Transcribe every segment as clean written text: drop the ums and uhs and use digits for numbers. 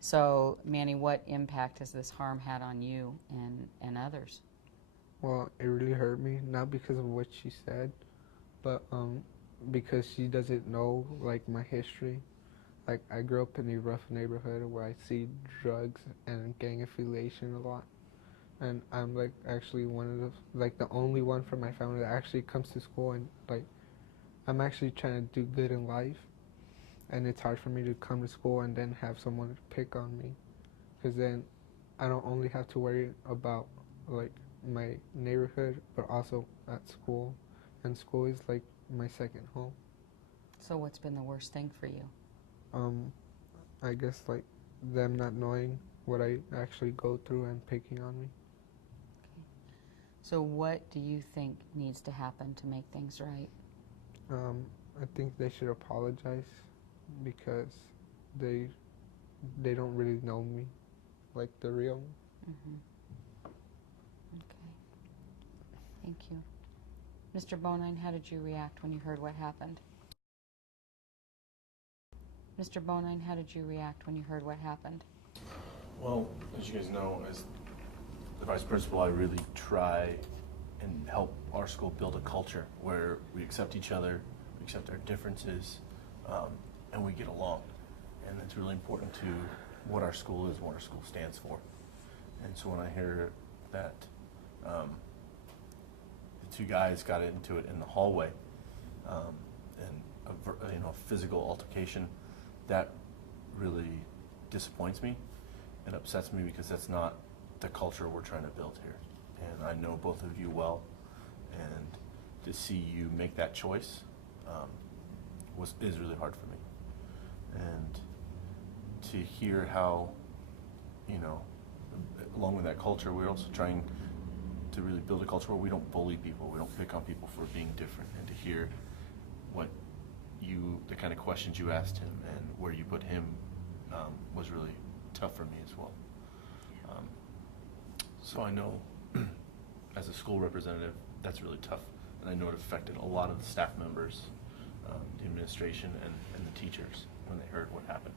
So, Manny, what impact has this harm had on you and others? Well, it really hurt me, not because of what she said, but because she doesn't know like my history. Like I grew up in a rough neighborhood where I see drugs and gang affiliation a lot, and I'm like actually one of the like the only one from my family that actually comes to school, and like I'm actually trying to do good in life, and it's hard for me to come to school and then have someone pick on me, because then I don't only have to worry about like my neighborhood, but also at school, and school is like my second home. So, what's been the worst thing for you? Um, I guess like them not knowing what I actually go through and picking on me. Okay. So, what do you think needs to happen to make things right? Um, I think they should apologize because they they don't really know me like the real me. Mm-hmm. Okay. Thank you. Mr. Bonine, how did you react when you heard what happened? Mr. Bonine, how did you react when you heard what happened? Well, as you guys know, as the vice principal, I really try and help our school build a culture where we accept each other, we accept our differences, and we get along. And it's really important to what our school is and what our school stands for. And so when I hear that the two guys got into it in the hallway, and a physical altercation, that really disappoints me and upsets me because that's not the culture we're trying to build here. And I know both of you well, and to see you make that choice is really hard for me. And to hear how, along with that culture, we're also trying to really build a culture where we don't bully people, we don't pick on people for being different, and to hear the kind of questions you asked him and where you put him was really tough for me as well. So I know as a school representative, that's really tough, and I know it affected a lot of the staff members, the administration, and the teachers when they heard what happened.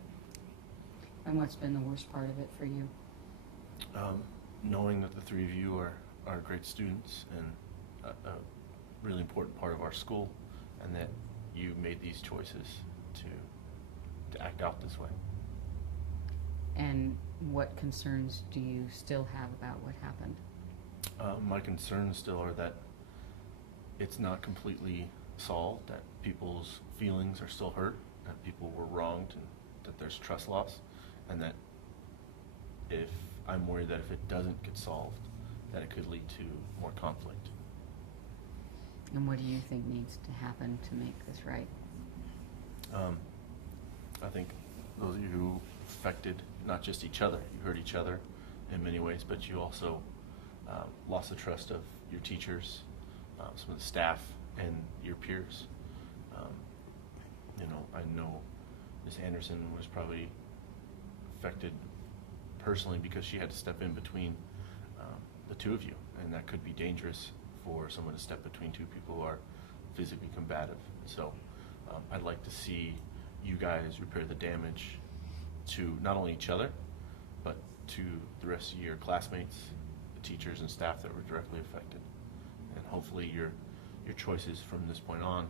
And what's been the worst part of it for you? Knowing that the three of you are great students and a really important part of our school, and that you made these choices to act out this way. And what concerns do you still have about what happened? My concerns still are that it's not completely solved, that people's feelings are still hurt, that people were wronged, and that there's trust loss, and that I'm worried that if it doesn't get solved, that it could lead to more conflict. And what do you think needs to happen to make this right? I think those of you who affected not just each other, you hurt each other in many ways, but you also lost the trust of your teachers, some of the staff, and your peers. I know Ms. Anderson was probably affected personally because she had to step in between the two of you, and that could be dangerous for someone to step between two people who are physically combative. So I'd like to see you guys repair the damage to not only each other, but to the rest of your classmates, the teachers and staff that were directly affected. And hopefully your choices from this point on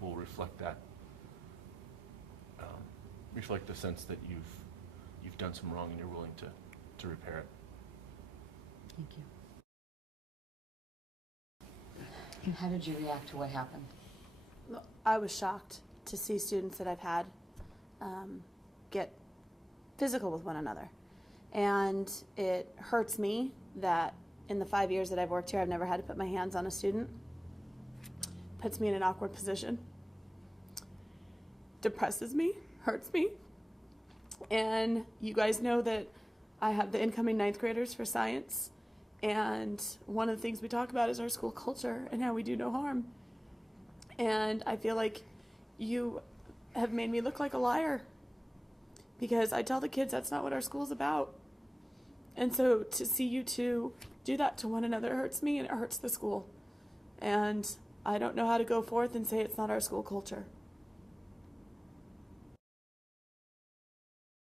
will reflect that, reflect the sense that you've done some wrong and you're willing to repair it. Thank you. And how did you react to what happened? I was shocked to see students that I've had get physical with one another. And it hurts me that in the 5 years that I've worked here, I've never had to put my hands on a student. Puts me in an awkward position. Depresses me, hurts me. And you guys know that I have the incoming 9th graders for science. And one of the things we talk about is our school culture and how we do no harm. And I feel like you have made me look like a liar because I tell the kids that's not what our school's about. And so to see you two do that to one another hurts me and it hurts the school. And I don't know how to go forth and say it's not our school culture.